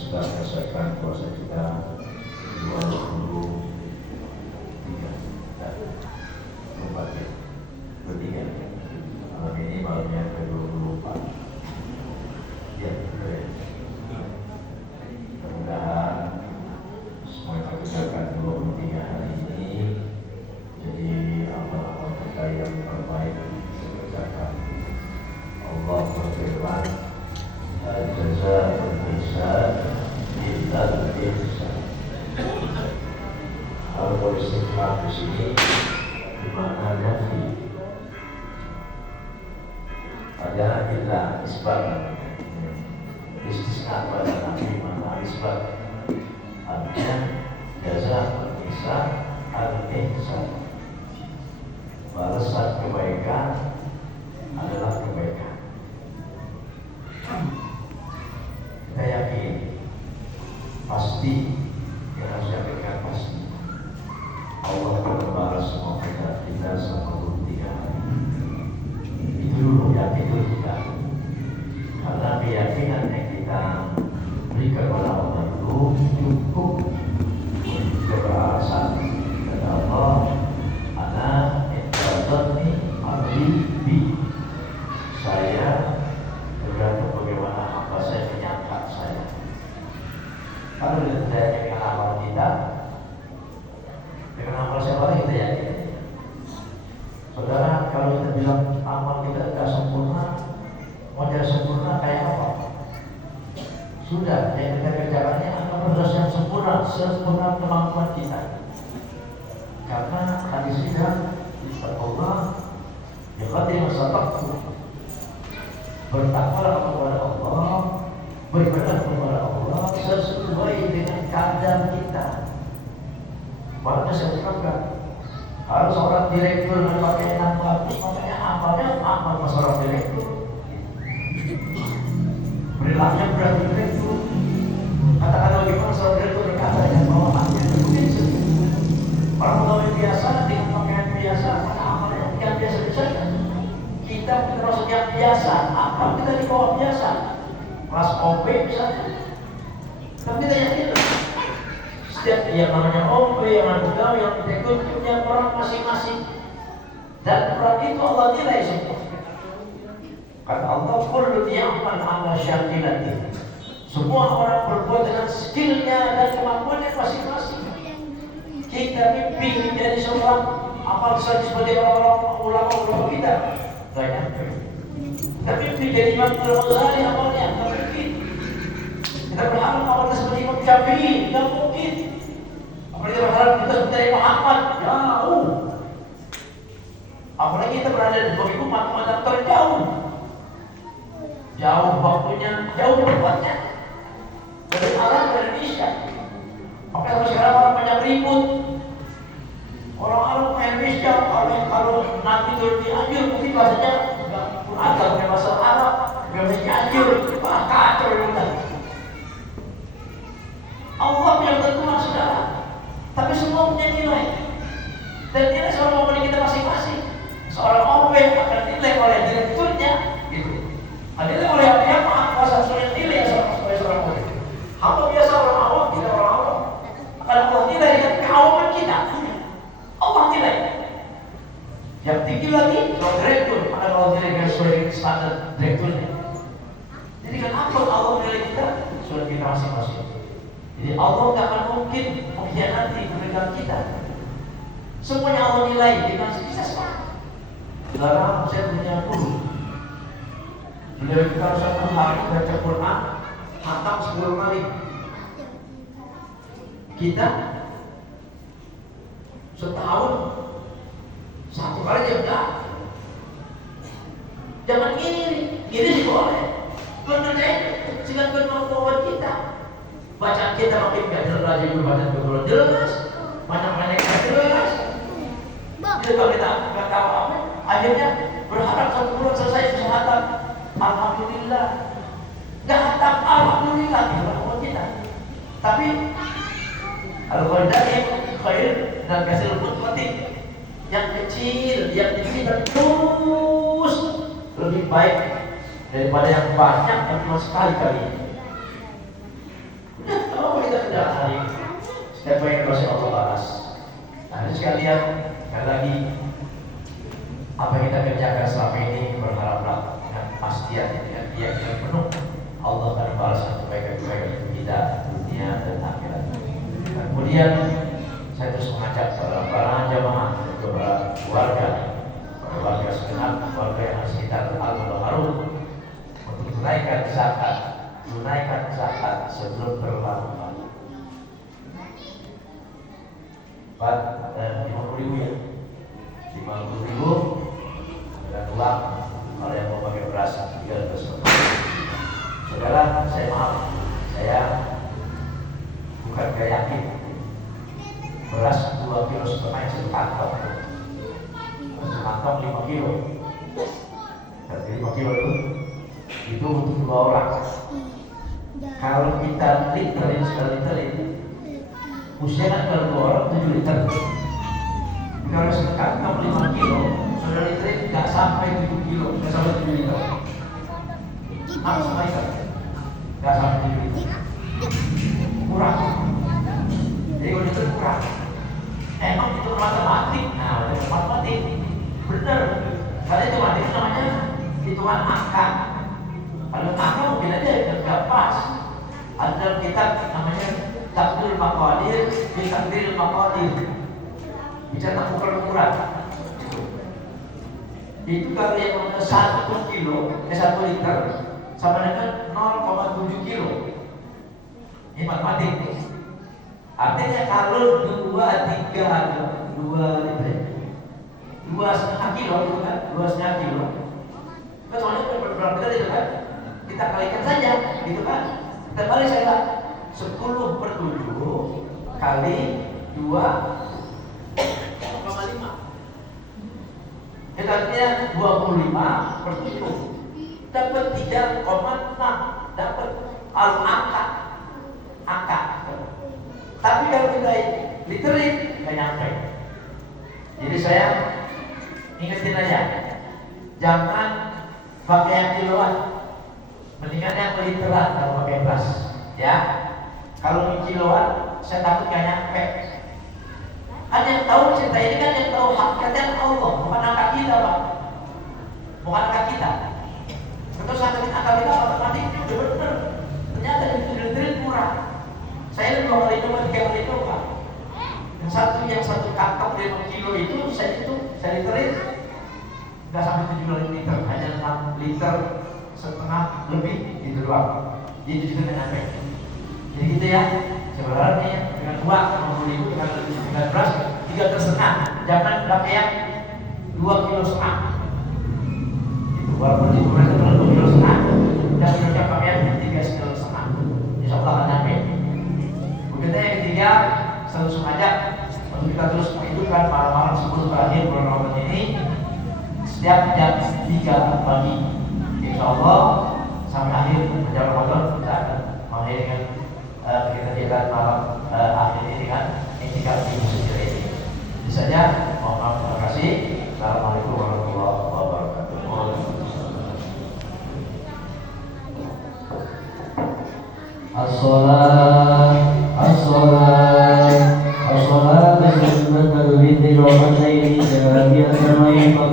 sudah menyelesaikan puasa kita 23 dan 24 ya. Bertiga. Malam ini malamnya ke-24. Ya, betul. Mudah-mudahan semua yang kita kerjakan 23 hari ini jadi amal-amal kita yang terbaik kita kerjakan. Allah berfirman, al-jazaa'ul ihsan illal ihsan. Kalau istighfar di sini bermakna nafi. Ada illa isbat. Istisna pada nafi makna isbat. Artinya jazaa'ul ihsan al-ihsan. Balasan kebaikan adalah kebaikan. Kita yakin pasti yang harus yakinkan pasti Allah akan membalas semua kita selama 23 hari. Itu dulu yakin dulu kita. Karena keyakinan yang kita berikan kepada Allah itu cukup untuk beralasan kata Allah, ana ittazatni abdi bi. Saya tergantung bagaimana hamba saya menyangka saya. Kalau saya dengan amal kita, dengan amal siapa kita yakin. Saudara, kalau kita bilang amal kita tidak sempurna, mau jadi sempurna kayak apa? Sudah, yang kita kerjakannya akan proses yang sempurna, sempurna kemampuan kita. Karena hadis kita, Allah, ya qadri masataqtu. Bertakwalah kepada Allah, beribadah kepada Allah sesuai dengan kadar kita. Makanya saya ucapkan, harus seorang direktur dan pakai nama, makanya amalnya amal seorang direktur. Perilakunya berarti direktur. Katakan bagaimana seorang direktur berkata dengan bawahannya, mungkin sedih. Orang pegawai biasa dengan pakaian biasa, maka amalnya yang biasa-biasa. Kita termasuk yang biasa, apa kita di bawah biasa, kelas OP misalnya. Tapi kita yakin setiap yang namanya OP, yang namanya pegawai, yang direktur punya peran masing-masing. Dan peran itu Allah nilai semua. Kata Allah, kullu ya'mal 'ala syakilatihi. Semua orang berbuat dengan skillnya dan kemampuannya masing-masing. Kita mimpi menjadi seorang amal seperti orang-orang ulama-ulama kita. Gak nyampe. Tapi menjadi Imam Al-Ghazali awalnya gak mungkin. Kita berharap awalnya seperti Imam Syafi'i, gak mungkin. Apalagi kita berharap kita seperti Muhammad, jauh. Apalagi kita berada di bawah umat-umat yang terjauh. Jauh waktunya, jauh tempatnya. Dari Arab ke Indonesia. Apalagi sekarang orang banyak ribut. Orang Arab ke Indonesia, kalau nanti turun di Anjur, mungkin bahasanya agak pakai bahasa Arab, nggak bisa Anjur, kacau kita. Allah punya ketentuan saudara, tapi semua punya nilai. Dan nilai seorang pemilik kita masing-masing. Seorang OP akan nilai oleh direkturnya, gitu. Nilai oleh apa? Kuasa sesuai nilai seorang pemilik. Hamba biasa orang awam, kita orang awam. Akan Allah nilai dengan keawaman kita. Allah nilai. Yang tinggi lagi, kalau direktur, ada kalau nilai sesuai standar direkturnya. Jadi kenapa Allah nilai kita? Sesuai kita masing-masing. Jadi Allah tidak akan mungkin mengkhianati pernikahan kita. Semuanya Allah nilai dengan bisa semua. Saudara, saya punya guru. Beliau kita satu hari baca Quran, khatam 10 kali. Kita setahun 1 kali aja enggak. Jangan gini sih boleh. Mengerjain dengan kemampuan kita. Bacaan kita makin gak jelas, jadi bacaan kita jelas, banyak yang jelas. Jadi kalau kita nggak tahu apa, akhirnya berharap 1 bulan selesai kesehatan. Alhamdulillah. Nggak hatam, alhamdulillah kemampuan kita. Tapi al-qadari khair dan kasih mutmatin. Yang kecil dan terus lebih baik daripada yang banyak yang cuma sekali-kali. tidak hari setiap yang pasti Allah balas. Nah, itu sekalian sekali lagi apa yang kita kerjakan selama ini berharaplah dengan kepastian dengan keyakinan penuh Allah akan balas kebaikan-kebaikan kita dunia dan akhirat. Dan kemudian saya terus mengajak para jamaah, para warga segenap warga yang harus kita berharap untuk tunaikan zakat sebelum terlambat. Pak, 50.000 ya, 50.000 dengan uang kalau yang mau pakai beras 300. Saudara, saya maaf, saya bukan gak yakin beras 2,5 kilo yang satu kantong, satu kantong 5 kilo, berarti 5 kilo itu untuk 2 orang. Kalau kita literin sekali literin, usianya kalau 2 orang 7 liter. Kalau satu kantong 5 kilo, saudara literin nggak sampai 7 kilo, nggak sampai 7 liter. Apa sama ikan? Nggak sampai 7 liter. Kurang. Jadi kalau itu kurang. Emang itu matematik. Nah, matematik benar. Karena itu matematik namanya hitungan angka. Kalau angka mungkin aja nggak pas. Ada dalam kitab namanya Takdir Maqadir, Takdir Maqadir. Bicara ukuran. Itu kalau yang 1 kilo, 1 liter sama dengan 0,7 kilo. Ini matematik. Artinya kalau 2,5 kilo itu kan, 2,5 kilo. Kan soalnya berapa kita itu kan? Kita kalikan saja, gitu kan? Kita balik saya 10/7 kali 2,5. Itu artinya 25/7. Dapat 3,6. Dapat angka. Tapi kalau kita literin nggak nyampe. Jadi saya ingetin aja, jangan pakai yang kiloan, mendingan yang literan kalau pakai beras, ya. Kalau yang kiloan, saya takut nggak nyampe. Kan yang tahu cerita ini kan yang tahu hakikatnya Allah, bukan angka kita, Pak. Bukan angka kita. Terus angka kita matematik itu udah benar. Ternyata itu literin kurang. Saya 2 kali coba, 3 kali coba. Yang satu kantong 5 kilo itu saya literin nggak sampai 7 liter, hanya 6,5 liter lebih gitu doang. Jadi juga nggak nyampe. Jadi gitu ya. Sebenarnya dengan uang 50.000 dengan beras 3,5. Jangan pakai yang 2,5 kilo. Itu walaupun itu berarti 2,5 kilo. Dan kita pakai yang 3,5 kilo. Insya Allah akan nyampe. Kita yang ketiga, selalu sengaja untuk kita terus menghidupkan malam-malam sebelum berakhir bulan Ramadan ini setiap jam 3 pagi. Insya Allah sampai akhir perjalanan Ramadan kita akan mengakhiri kegiatan malam akhir ini dengan intikaf di masjid ini. Itu saja. Mohon maaf, terima kasih. Assalamualaikum warahmatullahi wabarakatuh. الصلاة سنة الوتر وقتين جارية ويقظ